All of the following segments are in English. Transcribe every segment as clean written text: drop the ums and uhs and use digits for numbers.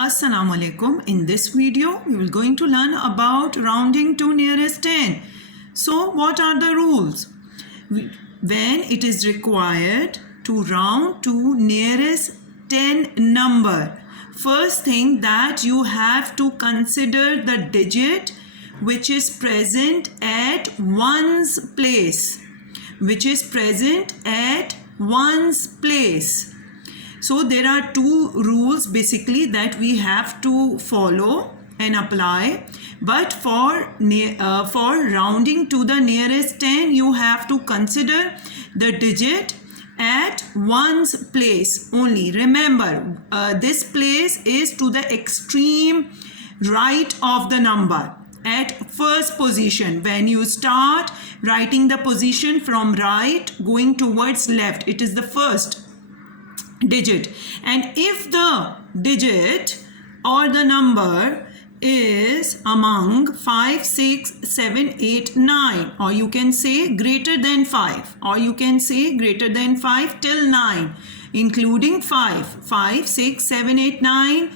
Assalamu alaikum. In this video, we will going to learn about rounding to nearest 10. So, what are the rules? When it is required to round to nearest 10 number, first thing that you have to consider the digit which is present at one's place. Which is present at one's place. So there are two rules basically that we have to follow and apply. But for rounding to the nearest 10, you have to consider the digit at one's place only. Remember, this place is to the extreme right of the number. At first position, when you start writing the position from right going towards left, it is the first digit. And if the digit or the number is among 5, 6, 7, 8, 9, or you can say greater than 5, or you can say greater than 5 till 9, including 5, 6, 7, 8, 9,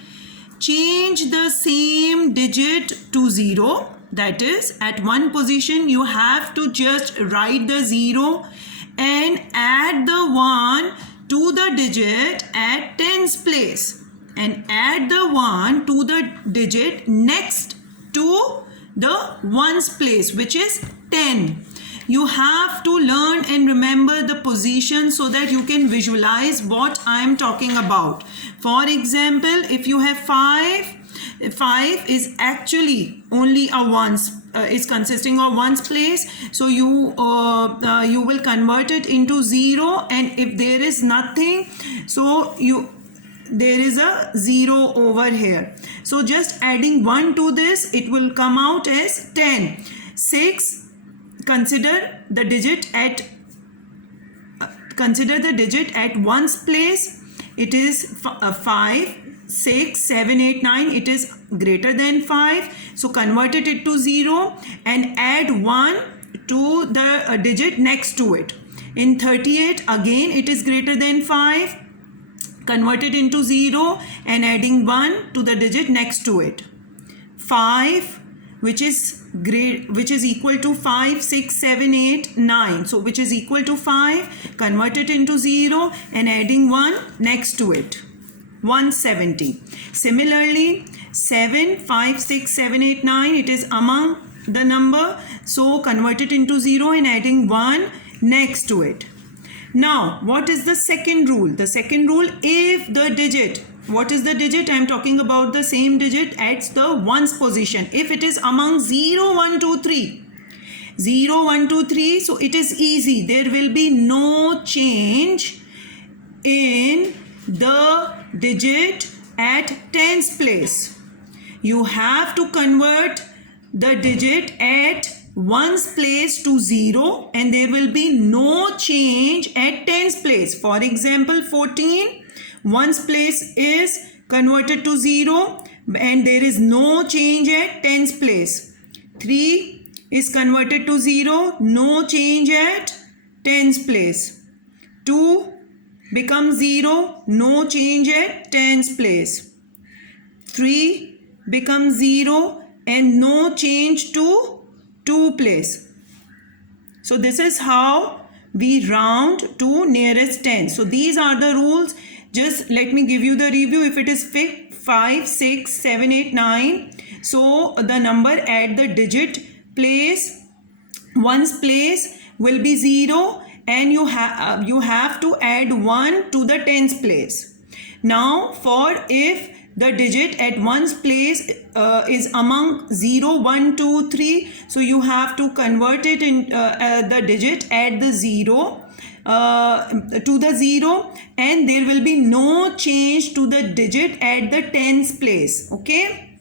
change the same digit to 0. That is, at one position you have to just write the 0 and add the 1 to the digit at tens place, and add the 1 to the digit next to the ones place, which is 10. You have to learn and remember the position so that you can visualize what I am talking about. For example, if you have 5 is actually only a ones, is consisting of ones place, so you will convert it into 0, and if there is nothing, so there is a 0 over here, so just adding 1 to this, it will come out as 10. 6, consider the digit at ones place, it is 5, 6, 7, 8, 9, it is greater than 5, so converted it to 0 and add 1 to the digit next to it. In 38, again it is greater than 5, converted into 0 and adding 1 to the digit next to it. 5, which is equal to 5, 6, 7, 8, 9, so which is equal to 5, converted into 0 and adding 1 next to it. 170. Similarly, 7, 5, 6, 7, 8, 9, it is among the number, so convert it into 0 and adding 1 next to it. Now, what is the second rule? The second rule, if the digit, what is the digit? I am talking about the same digit at the ones position. If it is among 0, 1, 2, 3, 0, 1, 2, 3, so it is easy. There will be no change in the digit at tens place. You have to convert the digit at ones place to 0, and there will be no change at tens place. For example, 14, ones place is converted to 0 and there is no change at tens place. 3 is converted to 0, no change at tens place. 2 becomes 0, no change at tens place. 3 becomes 0 and no change to 2 place. So this is how we round to nearest 10. So these are the rules. Just let me give you the review. If it is 5, 6, 7, 8, 9, so the number at the digit place, ones place, will be 0, and you have to add 1 to the tens place. Now, for if the digit at ones place is among 0, 1, 2, 3, so you have to convert it in the digit at the 0 to the 0, and there will be no change to the digit at the tens place. Okay.